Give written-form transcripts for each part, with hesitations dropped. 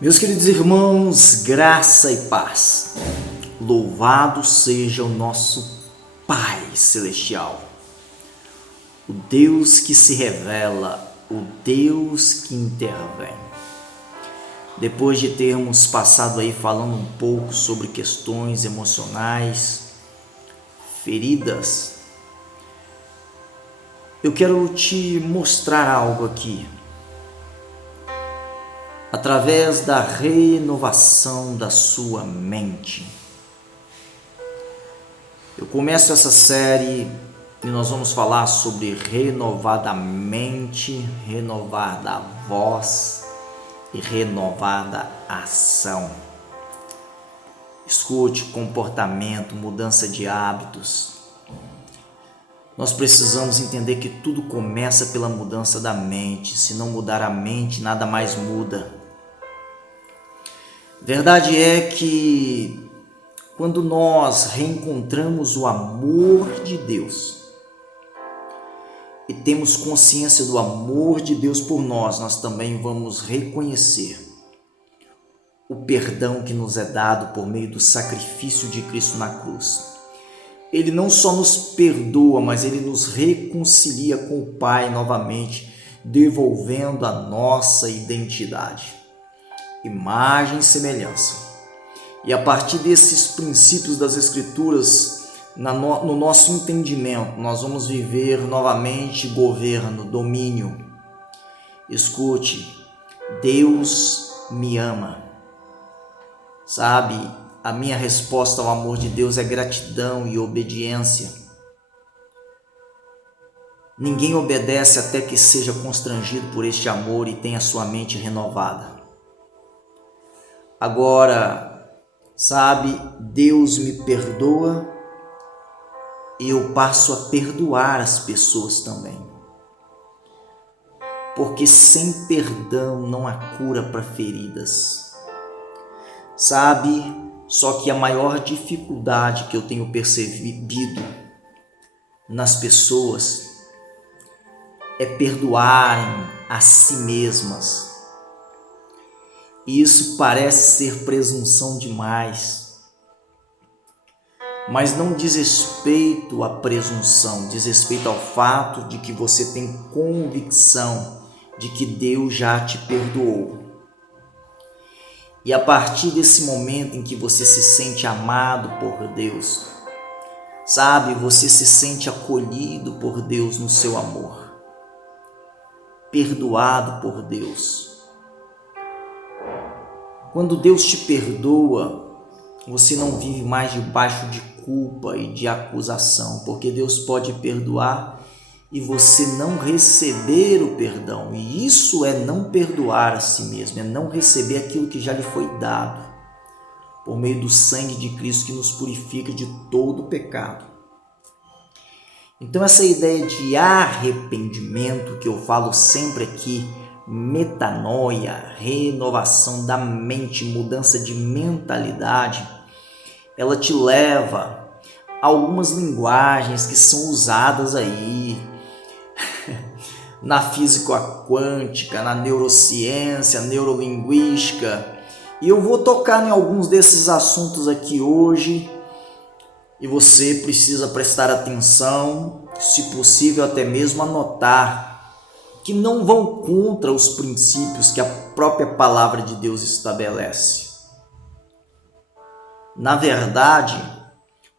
Meus queridos irmãos, graça e paz. Louvado seja o nosso Pai Celestial, o Deus que se revela, o Deus que intervém. Depois de termos passado aí falando um pouco sobre questões emocionais, feridas, eu quero te mostrar algo aqui. Através da renovação da sua mente. Eu começo essa série e nós vamos falar sobre renovar da mente, renovar da voz e renovar da ação. Escute, comportamento, mudança de hábitos. Nós precisamos entender que tudo começa pela mudança da mente. Se não mudar a mente, nada mais muda. Verdade é que quando nós reencontramos o amor de Deus e temos consciência do amor de Deus por nós, nós também vamos reconhecer o perdão que nos é dado por meio do sacrifício de Cristo na cruz. Ele não só nos perdoa, mas ele nos reconcilia com o Pai novamente, devolvendo a nossa identidade. Imagem e semelhança. E a partir desses princípios das Escrituras, no nosso entendimento, nós vamos viver novamente governo, domínio. Escute, Deus me ama. Sabe, a minha resposta ao amor de Deus é gratidão e obediência. Ninguém obedece até que seja constrangido por este amor e tenha sua mente renovada. Agora, sabe, Deus me perdoa e eu passo a perdoar as pessoas também. Porque sem perdão não há cura para feridas. Sabe, só que a maior dificuldade que eu tenho percebido nas pessoas é perdoarem a si mesmas. E isso parece ser presunção demais, mas não diz respeito à presunção, diz respeito ao fato de que você tem convicção de que Deus já te perdoou. E a partir desse momento em que você se sente amado por Deus, sabe, você se sente acolhido por Deus no seu amor, perdoado por Deus. Quando Deus te perdoa, você não vive mais debaixo de culpa e de acusação, porque Deus pode perdoar e você não receber o perdão. E isso é não perdoar a si mesmo, é não receber aquilo que já lhe foi dado, por meio do sangue de Cristo que nos purifica de todo pecado. Então essa ideia de arrependimento que eu falo sempre aqui, metanoia, renovação da mente, mudança de mentalidade, ela te leva a algumas linguagens que são usadas aí na física quântica, na neurociência, neurolinguística, e eu vou tocar em alguns desses assuntos aqui hoje, e você precisa prestar atenção, se possível até mesmo anotar, que não vão contra os princípios que a própria palavra de Deus estabelece. Na verdade,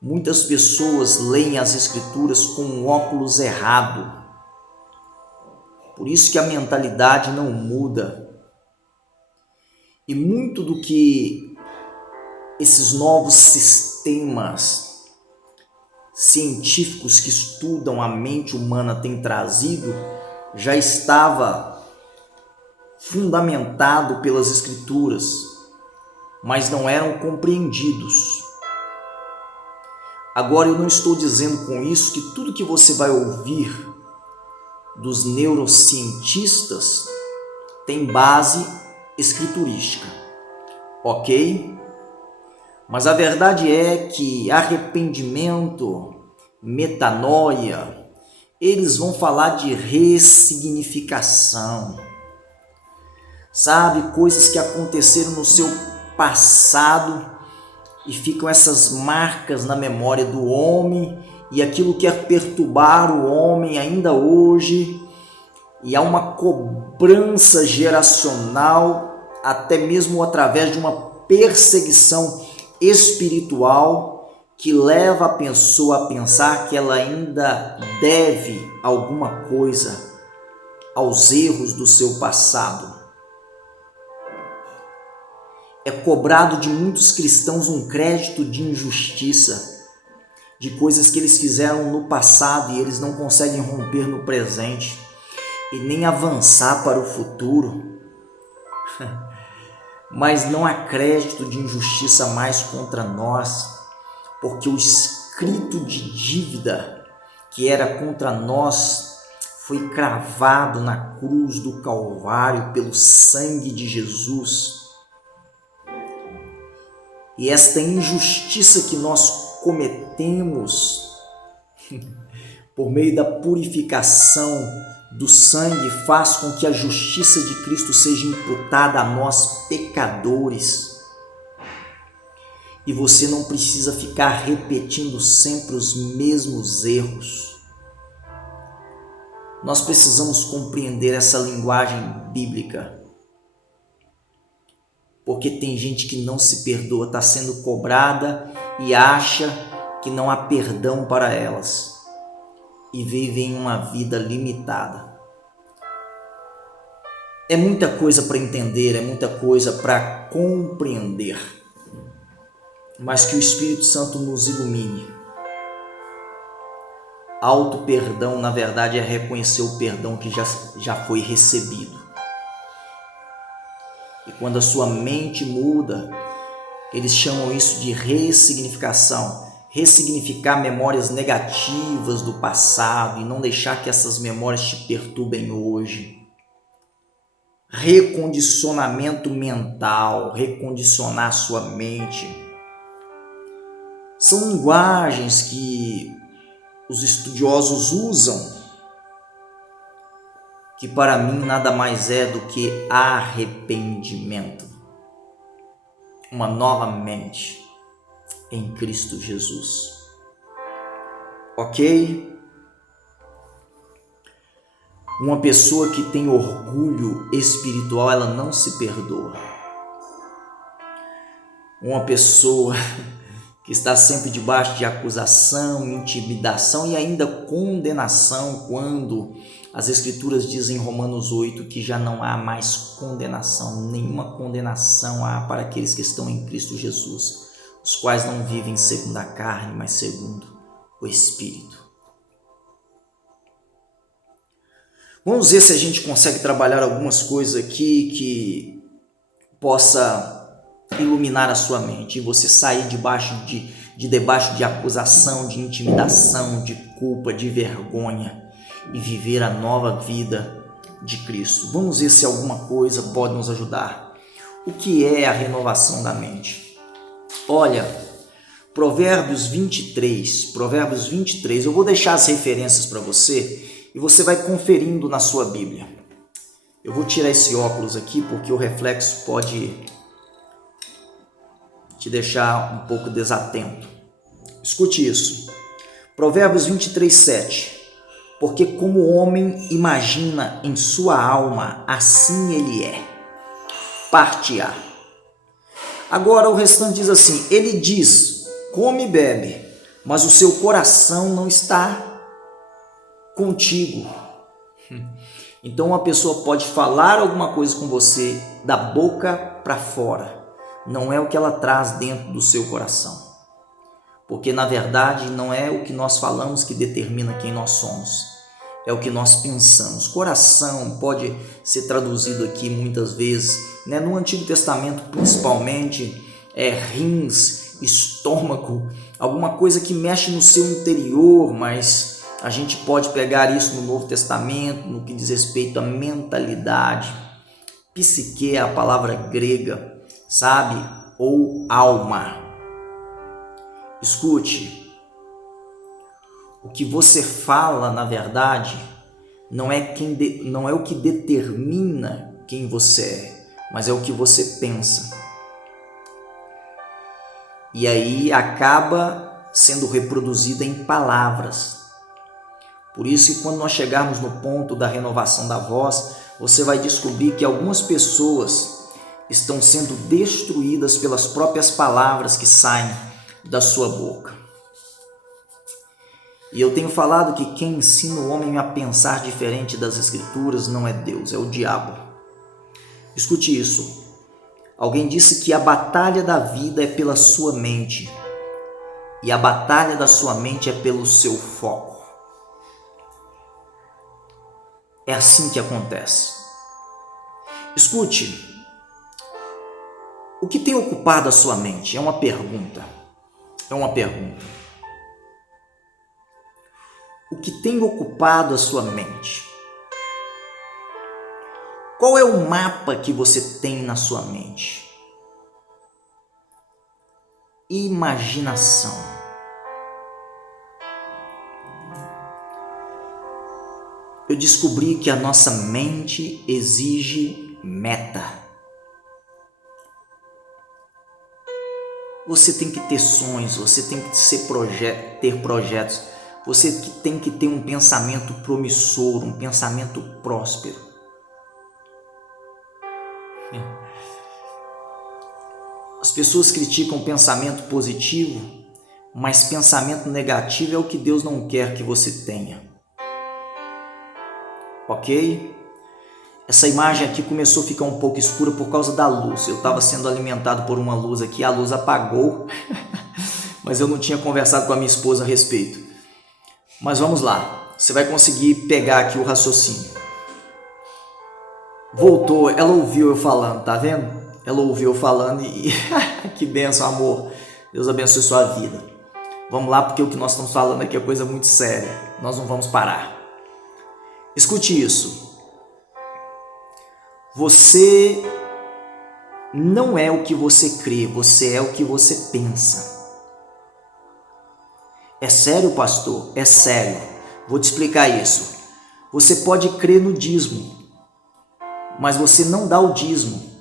muitas pessoas leem as Escrituras com um óculos errado. Por isso que a mentalidade não muda. E muito do que esses novos sistemas científicos que estudam a mente humana têm trazido já estava fundamentado pelas Escrituras, mas não eram compreendidos. Agora, eu não estou dizendo com isso que tudo que você vai ouvir dos neurocientistas tem base escriturística, ok? Mas a verdade é que arrependimento, metanoia, eles vão falar de ressignificação. sabe? Coisas que aconteceram no seu passado e ficam essas marcas na memória do homem, e aquilo quer perturbar o homem ainda hoje, e há uma cobrança geracional, até mesmo através de uma perseguição espiritual, que leva a pessoa a pensar que ela ainda deve alguma coisa aos erros do seu passado. É cobrado de muitos cristãos um crédito de injustiça, de coisas que eles fizeram no passado e eles não conseguem romper no presente e nem avançar para o futuro. Mas não há crédito de injustiça mais contra nós, porque o escrito de dívida que era contra nós foi cravado na cruz do Calvário pelo sangue de Jesus. E esta injustiça que nós cometemos, por meio da purificação do sangue, faz com que a justiça de Cristo seja imputada a nós, pecadores. E você não precisa ficar repetindo sempre os mesmos erros. Nós precisamos compreender essa linguagem bíblica. Porque tem gente que não se perdoa, está sendo cobrada e acha que não há perdão para elas e vivem uma vida limitada. É muita coisa para entender, é muita coisa para compreender, mas que o Espírito Santo nos ilumine. Auto-perdão, na verdade, é reconhecer o perdão que já foi recebido. E quando a sua mente muda, eles chamam isso de ressignificação. Ressignificar memórias negativas do passado e não deixar que essas memórias te perturbem hoje. Recondicionamento mental, recondicionar sua mente. São linguagens que os estudiosos usam, que para mim nada mais é do que arrependimento. Uma nova mente em Cristo Jesus. Ok? Uma pessoa que tem orgulho espiritual, ela não se perdoa. Uma pessoa que está sempre debaixo de acusação, intimidação e ainda condenação, quando as Escrituras dizem em Romanos 8 que já não há mais condenação, nenhuma condenação há para aqueles que estão em Cristo Jesus, os quais não vivem segundo a carne, mas segundo o Espírito. Vamos ver se a gente consegue trabalhar algumas coisas aqui que possa iluminar a sua mente e você sair debaixo de acusação, de intimidação, de culpa, de vergonha e viver a nova vida de Cristo. Vamos ver se alguma coisa pode nos ajudar. O que é a renovação da mente? Olha, Provérbios 23, eu vou deixar as referências para você e você vai conferindo na sua Bíblia. Eu vou tirar esse óculos aqui porque o reflexo pode te deixar um pouco desatento. Escute isso. Provérbios 23, 7. Porque como o homem imagina em sua alma, assim ele é. Parte-á. Agora o restante diz assim: ele diz, come e bebe, mas o seu coração não está contigo. Então uma pessoa pode falar alguma coisa com você da boca para fora, não é o que ela traz dentro do seu coração. Porque na verdade não é o que nós falamos que determina quem nós somos, é o que nós pensamos. Coração pode ser traduzido aqui muitas vezes, no Antigo Testamento principalmente, rins, estômago, alguma coisa que mexe no seu interior, mas a gente pode pegar isso no Novo Testamento, no que diz respeito à mentalidade. Psique é a palavra grega, sabe? Ou alma. Escute, o que você fala, na verdade, não é o que determina quem você é, mas é o que você pensa. E aí acaba sendo reproduzida em palavras. Por isso que quando nós chegarmos no ponto da renovação da voz, você vai descobrir que algumas pessoas estão sendo destruídas pelas próprias palavras que saem da sua boca. E eu tenho falado que quem ensina o homem a pensar diferente das Escrituras não é Deus, é o diabo. Escute isso. Alguém disse que a batalha da vida é pela sua mente e a batalha da sua mente é pelo seu foco. É assim que acontece. Escute, o que tem ocupado a sua mente? É uma pergunta. O que tem ocupado a sua mente? Qual é o mapa que você tem na sua mente? Imaginação. Eu descobri que a nossa mente exige meta. Você tem que ter sonhos, você tem que ter projetos, você tem que ter um pensamento promissor, um pensamento próspero. As pessoas criticam pensamento positivo, mas pensamento negativo é o que Deus não quer que você tenha. Ok? Essa imagem aqui começou a ficar um pouco escura por causa da luz. Eu estava sendo alimentado por uma luz aqui, a luz apagou, mas eu não tinha conversado com a minha esposa a respeito. Mas vamos lá, você vai conseguir pegar aqui o raciocínio. Voltou, ela ouviu eu falando, tá vendo? Ela ouviu eu falando e que bênção, amor. Deus abençoe sua vida. Vamos lá, porque o que nós estamos falando aqui é coisa muito séria. Nós não vamos parar. Escute isso. Você não é o que você crê, você é o que você pensa. É sério, pastor? É sério. Vou te explicar isso. Você pode crer no dízimo, mas você não dá o dízimo.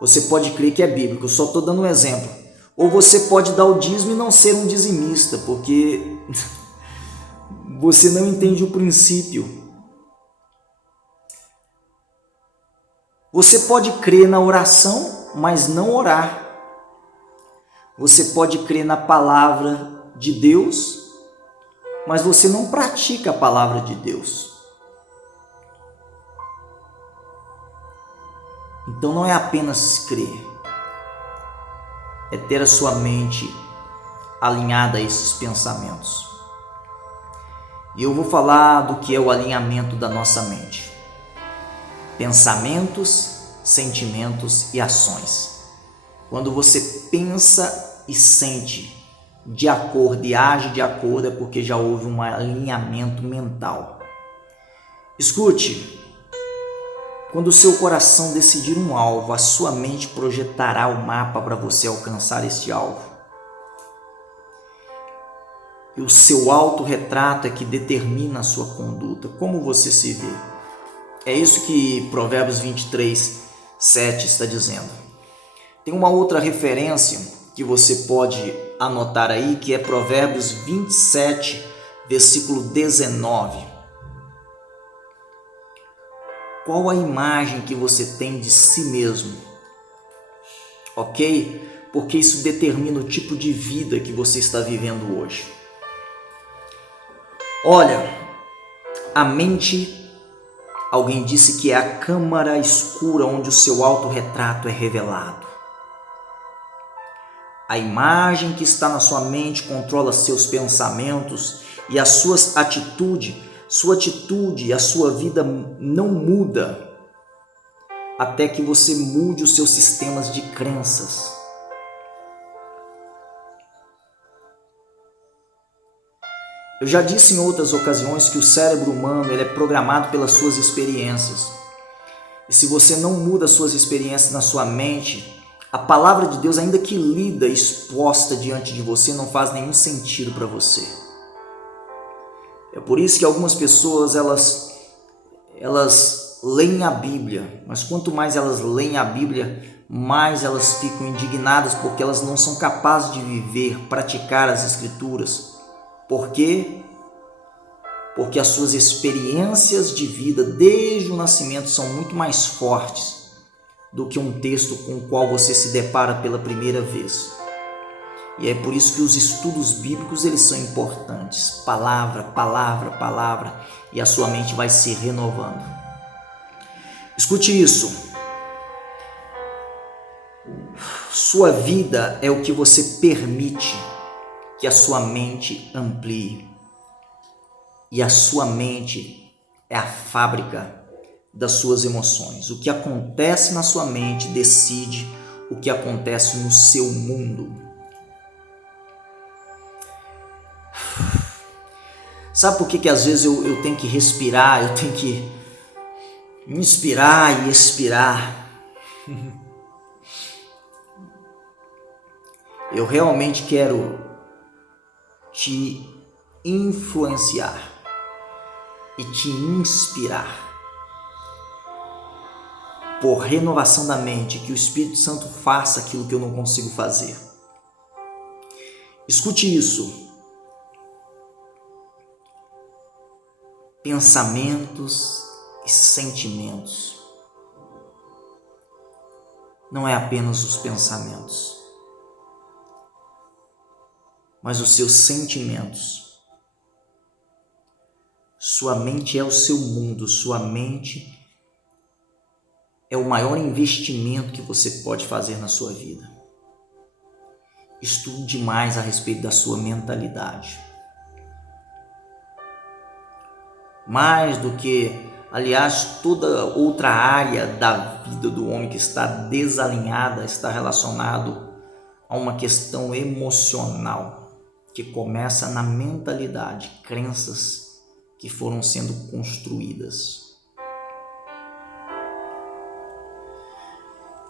Você pode crer que é bíblico, eu só estou dando um exemplo. Ou você pode dar o dízimo e não ser um dizimista, porque você não entende o princípio. Você pode crer na oração, mas não orar. Você pode crer na palavra de Deus, mas você não pratica a palavra de Deus. Então não é apenas crer, é ter a sua mente alinhada a esses pensamentos. E eu vou falar do que é o alinhamento da nossa mente. Pensamentos, sentimentos e ações. Quando você pensa e sente de acordo e age de acordo, é porque já houve um alinhamento mental. Escute, quando o seu coração decidir um alvo, a sua mente projetará o mapa para você alcançar este alvo. E o seu autorretrato é que determina a sua conduta, como você se vê. É isso que Provérbios 23, 7 está dizendo. Tem uma outra referência que você pode anotar aí, que é Provérbios 27, versículo 19. Qual a imagem que você tem de si mesmo? Ok? Porque isso determina o tipo de vida que você está vivendo hoje. Olha, a mente... Alguém disse que é a câmara escura onde o seu autorretrato é revelado. A imagem que está na sua mente controla seus pensamentos e as suas atitudes. Sua atitude e a sua vida não muda até que você mude os seus sistemas de crenças. Eu já disse em outras ocasiões que o cérebro humano ele é programado pelas suas experiências. E se você não muda as suas experiências na sua mente, a palavra de Deus, ainda que lida, exposta diante de você, não faz nenhum sentido para você. É por isso que algumas pessoas elas leem a Bíblia, mas quanto mais elas leem a Bíblia, mais elas ficam indignadas porque elas não são capazes de viver, praticar as Escrituras. Por quê? Porque as suas experiências de vida desde o nascimento são muito mais fortes do que um texto com o qual você se depara pela primeira vez. E é por isso que os estudos bíblicos eles são importantes. Palavra, palavra, palavra, e a sua mente vai se renovando. Escute isso. Sua vida é o que você permite que a sua mente amplie. E a sua mente é a fábrica das suas emoções. O que acontece na sua mente decide o que acontece no seu mundo. Sabe por que às vezes eu tenho que respirar, eu tenho que inspirar e expirar? Eu realmente quero te influenciar e te inspirar por renovação da mente, que o Espírito Santo faça aquilo que eu não consigo fazer. Escute isso. Pensamentos e sentimentos. Não é apenas os pensamentos, mas os seus sentimentos. Sua mente é o seu mundo, sua mente é o maior investimento que você pode fazer na sua vida. Estude mais a respeito da sua mentalidade. Mais do que, aliás, toda outra área da vida do homem que está desalinhada, está relacionado a uma questão emocional que começa na mentalidade, crenças que foram sendo construídas.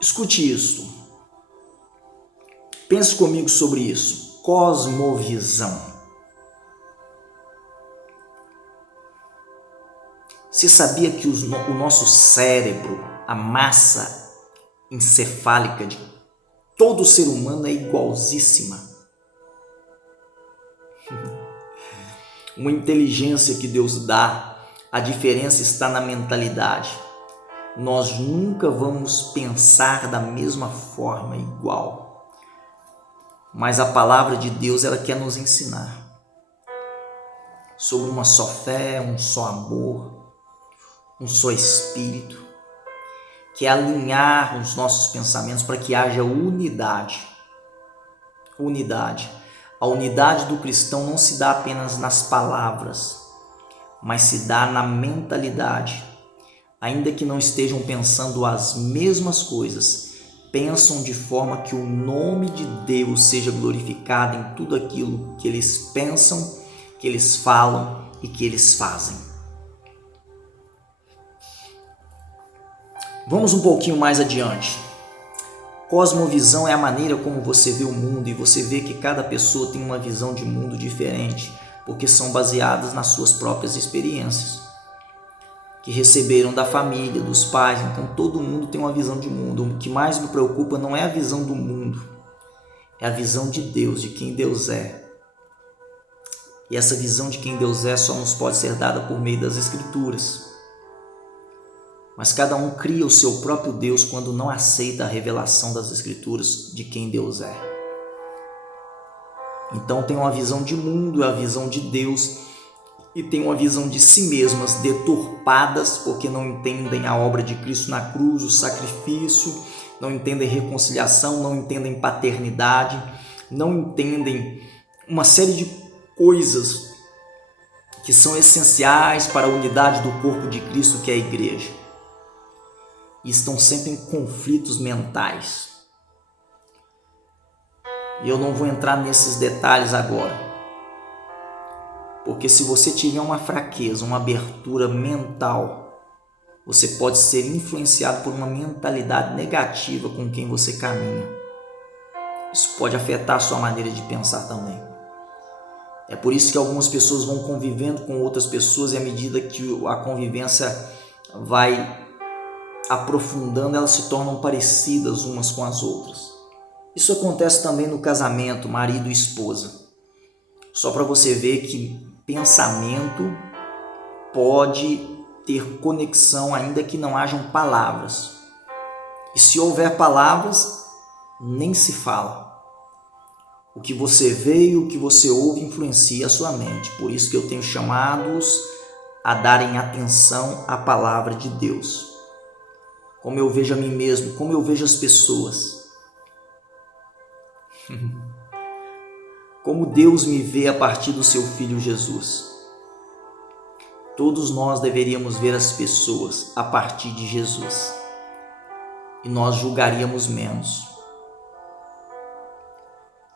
Escute isso. Pense comigo sobre isso. Cosmovisão. Você sabia que o nosso cérebro, a massa encefálica de todo ser humano é igualzíssima? Uma inteligência que Deus dá, a diferença está na mentalidade. Nós nunca vamos pensar da mesma forma, igual. Mas a palavra de Deus, ela quer nos ensinar sobre uma só fé, um só amor, um só espírito, que é alinhar os nossos pensamentos para que haja unidade. Unidade. A unidade do cristão não se dá apenas nas palavras, mas se dá na mentalidade. Ainda que não estejam pensando as mesmas coisas, pensam de forma que o nome de Deus seja glorificado em tudo aquilo que eles pensam, que eles falam e que eles fazem. Vamos um pouquinho mais adiante. Cosmovisão é a maneira como você vê o mundo, e você vê que cada pessoa tem uma visão de mundo diferente, porque são baseadas nas suas próprias experiências, que receberam da família, dos pais. Então todo mundo tem uma visão de mundo. O que mais me preocupa não é a visão do mundo, é a visão de Deus, de quem Deus é. E essa visão de quem Deus é só nos pode ser dada por meio das Escrituras. Mas cada um cria o seu próprio Deus quando não aceita a revelação das Escrituras de quem Deus é. Então tem uma visão de mundo, a visão de Deus, e tem uma visão de si mesmas deturpadas, porque não entendem a obra de Cristo na cruz, o sacrifício, não entendem reconciliação, não entendem paternidade, não entendem uma série de coisas que são essenciais para a unidade do corpo de Cristo, que é a igreja. E estão sempre em conflitos mentais. E eu não vou entrar nesses detalhes agora, porque se você tiver uma fraqueza, uma abertura mental, você pode ser influenciado por uma mentalidade negativa com quem você caminha. Isso pode afetar a sua maneira de pensar também. É por isso que algumas pessoas vão convivendo com outras pessoas, e à medida que a convivência vai aprofundando, elas se tornam parecidas umas com as outras. Isso acontece também no casamento, marido e esposa. Só para você ver que pensamento pode ter conexão ainda que não hajam palavras. E se houver palavras, nem se fala. O que você vê e o que você ouve influencia a sua mente. Por isso que eu tenho chamados a darem atenção à palavra de Deus. Como eu vejo a mim mesmo, como eu vejo as pessoas. Como Deus me vê a partir do seu Filho Jesus. Todos nós deveríamos ver as pessoas a partir de Jesus. E nós julgaríamos menos.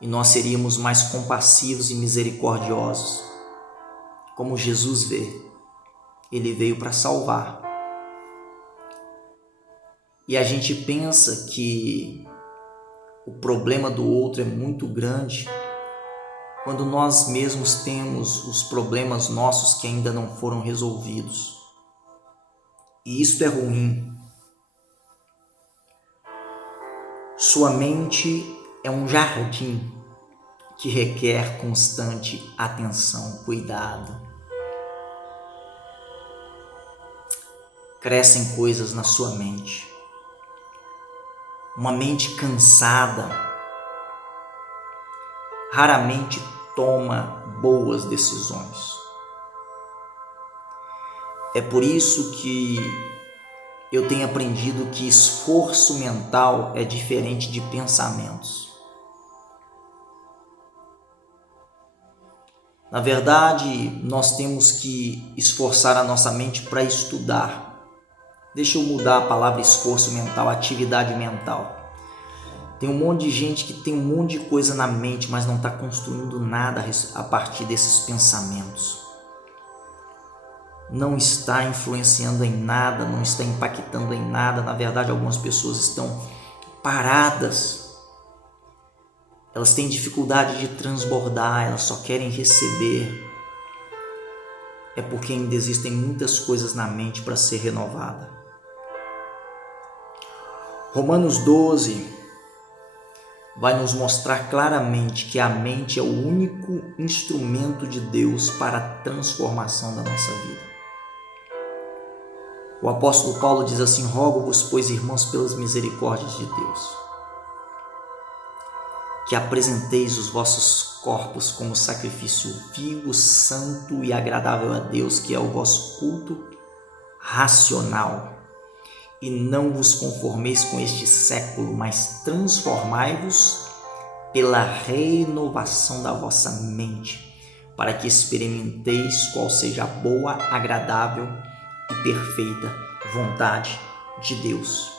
E nós seríamos mais compassivos e misericordiosos. Como Jesus vê. Ele veio para salvar. E a gente pensa que o problema do outro é muito grande, quando nós mesmos temos os problemas nossos que ainda não foram resolvidos. E isto é ruim. Sua mente é um jardim que requer constante atenção, cuidado. Crescem coisas na sua mente. Uma mente cansada raramente toma boas decisões. É por isso que eu tenho aprendido que esforço mental é diferente de pensamentos. Na verdade, nós temos que esforçar a nossa mente para estudar. Deixa eu mudar a palavra esforço mental, atividade mental. Tem um monte de gente que tem um monte de coisa na mente, mas não está construindo nada a partir desses pensamentos. Não está influenciando em nada, não está impactando em nada. Na verdade, algumas pessoas estão paradas. Elas têm dificuldade de transbordar, elas só querem receber. É porque ainda existem muitas coisas na mente para ser renovada. Romanos 12 vai nos mostrar claramente que a mente é o único instrumento de Deus para a transformação da nossa vida. O apóstolo Paulo diz assim: rogo-vos, pois, irmãos, pelas misericórdias de Deus, que apresenteis os vossos corpos como sacrifício vivo, santo e agradável a Deus, que é o vosso culto racional. E não vos conformeis com este século, mas transformai-vos pela renovação da vossa mente, para que experimenteis qual seja a boa, agradável e perfeita vontade de Deus.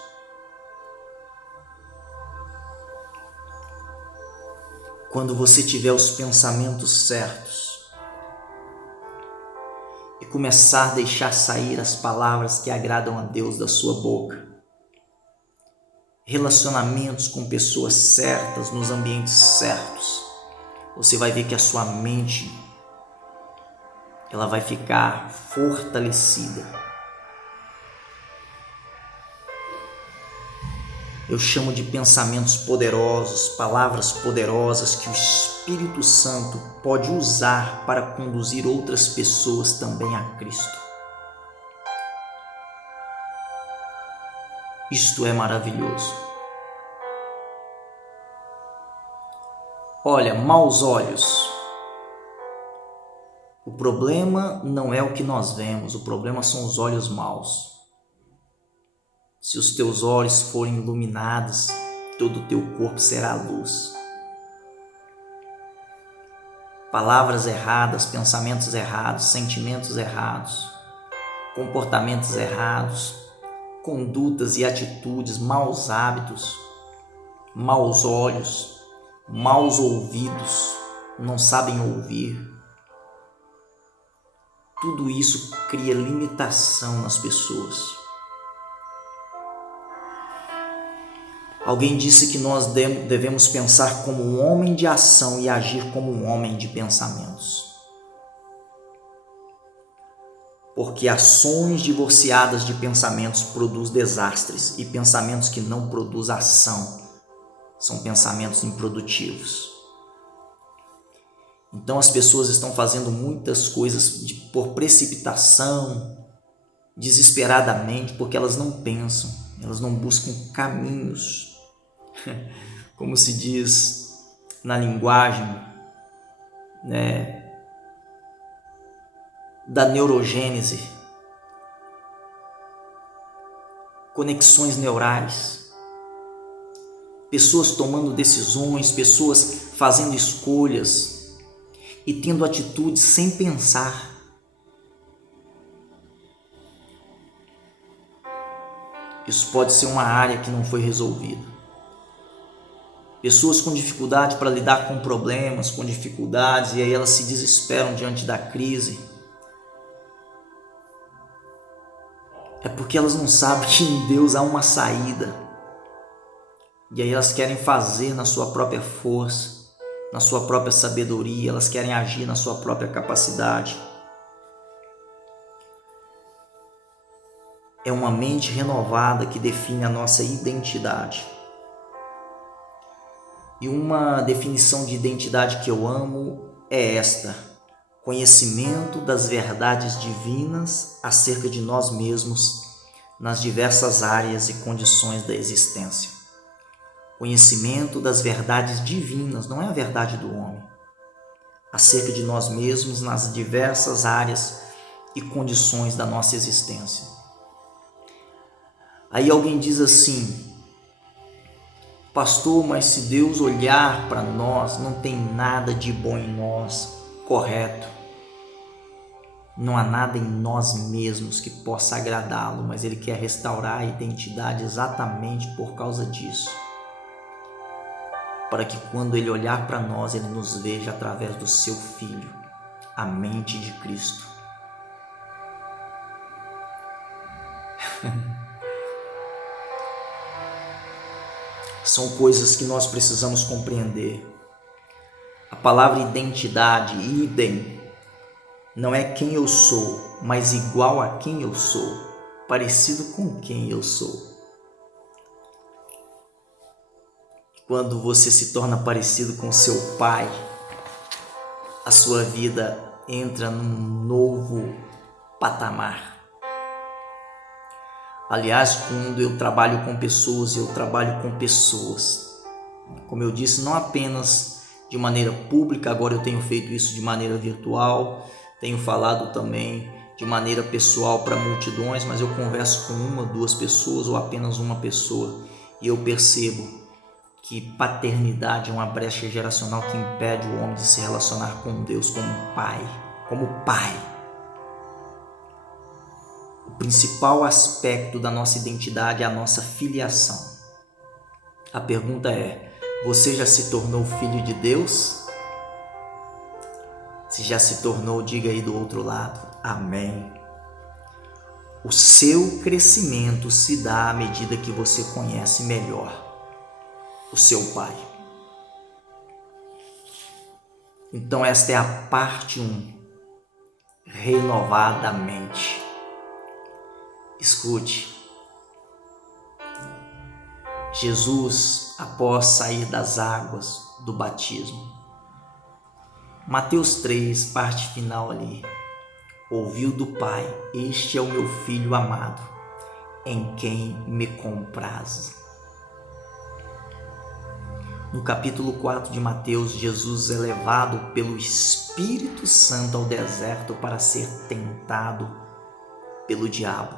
Quando você tiver os pensamentos certos e começar a deixar sair as palavras que agradam a Deus da sua boca, relacionamentos com pessoas certas, nos ambientes certos, você vai ver que a sua mente ela vai ficar fortalecida. Eu chamo de pensamentos poderosos, palavras poderosas que o Espírito Santo pode usar para conduzir outras pessoas também a Cristo. Isto é maravilhoso. Olha, maus olhos. O problema não é o que nós vemos, o problema são os olhos maus. Se os teus olhos forem iluminados, todo o teu corpo será luz. Palavras erradas, pensamentos errados, sentimentos errados, comportamentos errados, condutas e atitudes, maus hábitos, maus olhos, maus ouvidos, não sabem ouvir. Tudo isso cria limitação nas pessoas. Alguém disse que nós devemos pensar como um homem de ação e agir como um homem de pensamentos. porque ações divorciadas de pensamentos produzem desastres, e pensamentos que não produzem ação são pensamentos improdutivos. Então as pessoas estão fazendo muitas coisas por precipitação, desesperadamente, porque elas não pensam, elas não buscam caminhos. Como se diz na linguagem, né, da neurogênese, conexões neurais, pessoas tomando decisões, pessoas fazendo escolhas e tendo atitudes sem pensar. Isso pode ser uma área que não foi resolvida. Pessoas com dificuldade para lidar com problemas, com dificuldades, e aí elas se desesperam diante da crise. É porque elas não sabem que em Deus há uma saída. E aí elas querem fazer na sua própria força, na sua própria sabedoria, elas querem agir na sua própria capacidade. É uma mente renovada que define a nossa identidade. E uma definição de identidade que eu amo é esta: conhecimento das verdades divinas acerca de nós mesmos nas diversas áreas e condições da existência. Conhecimento das verdades divinas, não é a verdade do homem, acerca de nós mesmos nas diversas áreas e condições da nossa existência. Aí alguém diz assim: pastor, mas se Deus olhar para nós, não tem nada de bom em nós. Correto. Não há nada em nós mesmos que possa agradá-lo, mas Ele quer restaurar a identidade exatamente por causa disso. Para que quando Ele olhar para nós, Ele nos veja através do Seu Filho, a mente de Cristo. São coisas que nós precisamos compreender. A palavra identidade, idem, não é quem eu sou, mas igual a quem eu sou, parecido com quem eu sou. Quando você se torna parecido com seu pai, a sua vida entra num novo patamar. Aliás, quando eu trabalho com pessoas, como eu disse, não apenas de maneira pública, agora eu tenho feito isso de maneira virtual, tenho falado também de maneira pessoal para multidões, mas eu converso com uma, duas pessoas ou apenas uma pessoa e eu percebo que paternidade é uma brecha geracional que impede o homem de se relacionar com Deus como pai. O principal aspecto da nossa identidade é a nossa filiação. A pergunta é: você já se tornou filho de Deus? Se já se tornou, diga aí do outro lado, amém. O seu crescimento se dá à medida que você conhece melhor o seu Pai. Então esta é a parte 1, renovadamente. Escute, Jesus, após sair das águas do batismo, Mateus 3, parte final ali, ouviu do Pai: este é o meu Filho amado, em quem me comprazo. No capítulo 4 de Mateus, Jesus é levado pelo Espírito Santo ao deserto para ser tentado pelo diabo.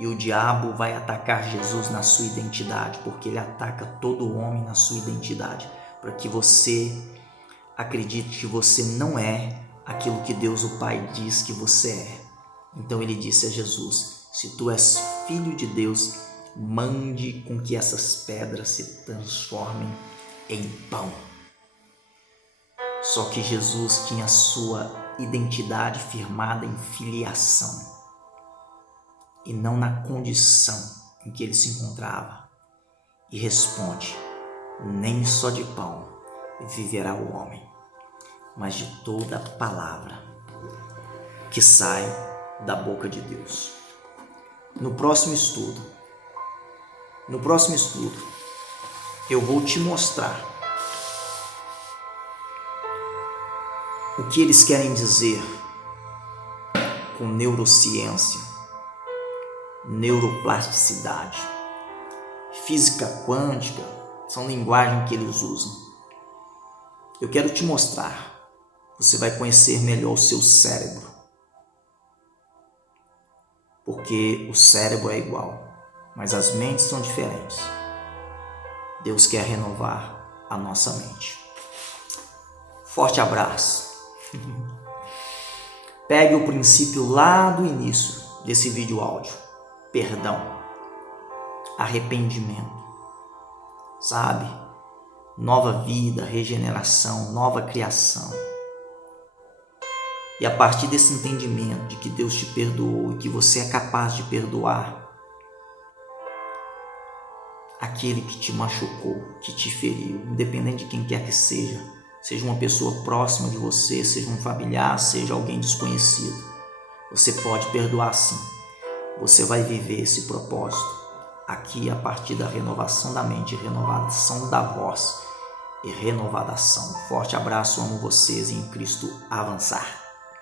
E o diabo vai atacar Jesus na sua identidade, porque ele ataca todo homem na sua identidade, para que você acredite que você não é aquilo que Deus o Pai diz que você é. Então ele disse a Jesus: se tu és filho de Deus, mande com que essas pedras se transformem em pão. Só que Jesus tinha sua identidade firmada em filiação e não na condição em que ele se encontrava. E responde: nem só de pão viverá o homem, mas de toda palavra que sai da boca de Deus. No próximo estudo, eu vou te mostrar o que eles querem dizer com neurociência, neuroplasticidade, física quântica, são linguagens que eles usam. Eu quero te mostrar, você vai conhecer melhor o seu cérebro, porque o cérebro é igual, mas as mentes são diferentes. Deus quer renovar a nossa mente. Forte abraço. Pegue o princípio lá do início desse vídeo áudio. Perdão, arrependimento, sabe? Nova vida, regeneração, nova criação. E a partir desse entendimento de que Deus te perdoou e que você é capaz de perdoar aquele que te machucou, que te feriu, independente de quem quer que seja uma pessoa próxima de você, seja um familiar, seja alguém desconhecido, você pode perdoar sim. Você vai viver esse propósito aqui a partir da renovação da mente, renovação da voz e renovadação. Forte abraço, amo vocês e em Cristo avançar.